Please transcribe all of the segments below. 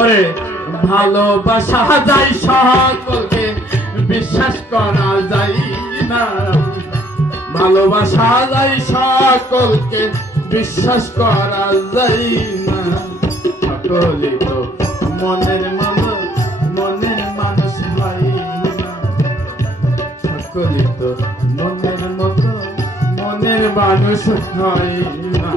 ওরে ভালোবাসা যায় সকলকে বিশ্বাস করা যায় না, ভালোবাসা যায় সকলকে বিশ্বাস করা যায় না। সকলে তো মনের মানুষ হয় না, সকলে তো মনের মতো মনের মানুষ হয় না।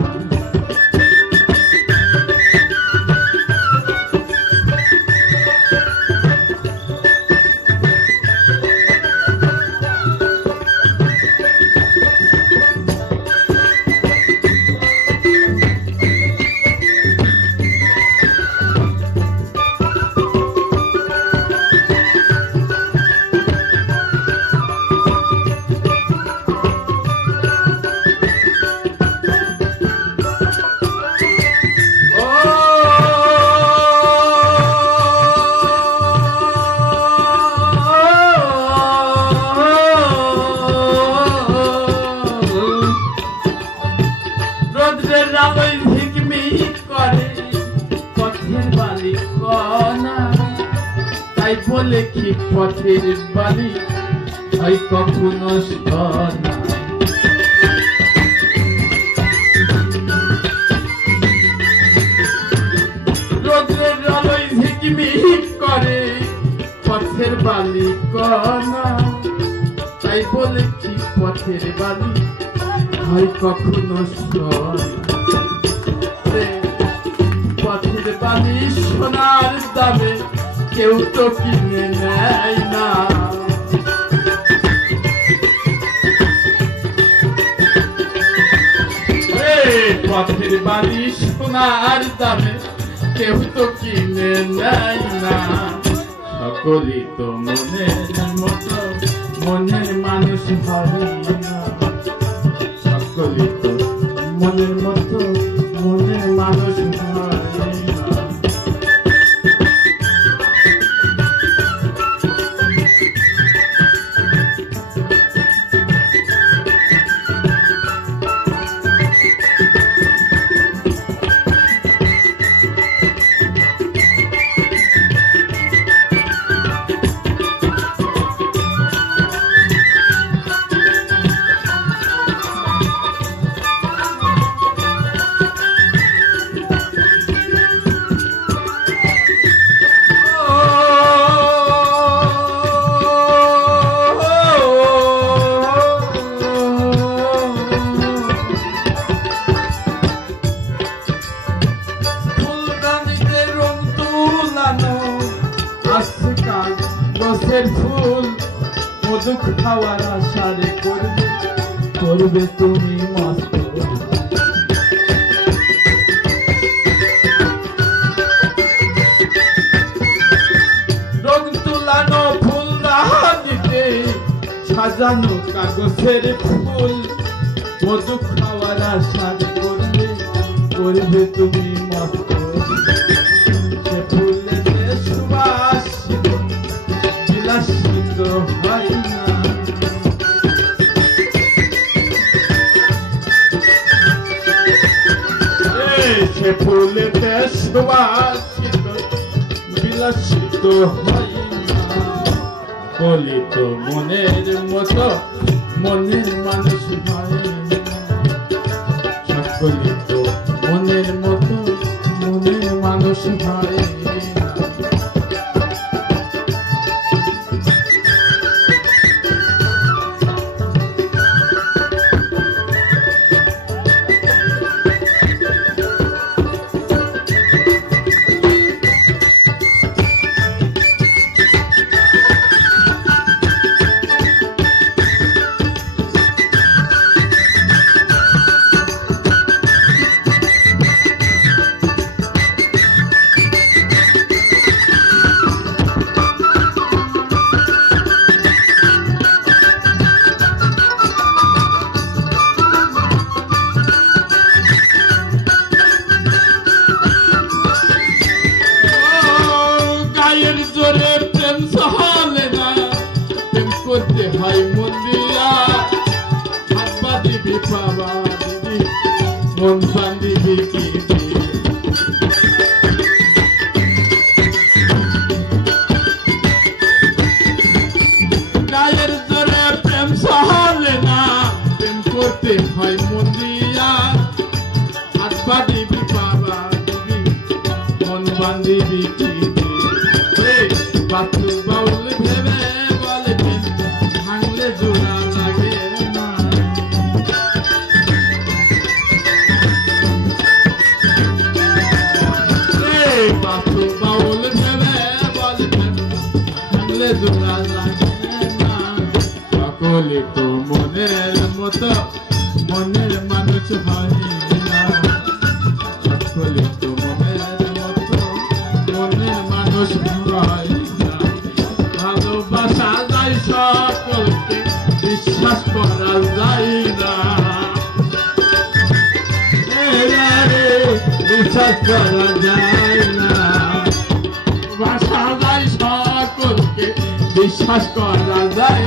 তাই বলে কি পথের বালি হয় কখনো সোনা। রোদের আলোয় ঝিকমিক করে পথের বালি কণা, তাই বলে কি পথের বালি হয় কখনো সোনা। পথের বালি সোনার দামে কেউ তো কিনে নেয় না, পথের বালি সোনার দামে কেউ তো কিনে নেয় না। সকলেই তো মনের মতো মনের মানুষ হয় না, সকলেই তো মনের মতো মনের মানুষ হয় না। ফুল মধু খাওয়ার আশারে করবে তুমি মস্ত। রং তুলানো ফুল দিতে সাজানো কাগজের ফুল মধু খাওয়ার আশারে করবে তুমি মস্ত। হয় না সে ফুলে বেশ সুবাসিত বিলাসিত হয় না। বলি তো মনের মতো মনের মানুষ হয় না, সকলে তো মনের মতো মনের মানুষ হয় না। বান্দিবি কি বাতু বাউল ভেবে বলবেন ভাঙলে জোড়া লাগে না বাতু বাউল ভেবে বলবেন ভাঙলে জোড়া লাগে না সকলে তো মনের মতো মনের মানুষ হয় না সকলে তো মনের মতো মনের মানুষ হয় না ভালোবাসা যায় সকলকে বিশ্বাস করা যায় না বিশ্বাস করা যায় না ভাষা যায় সকলকে বিশ্বাস করা যায়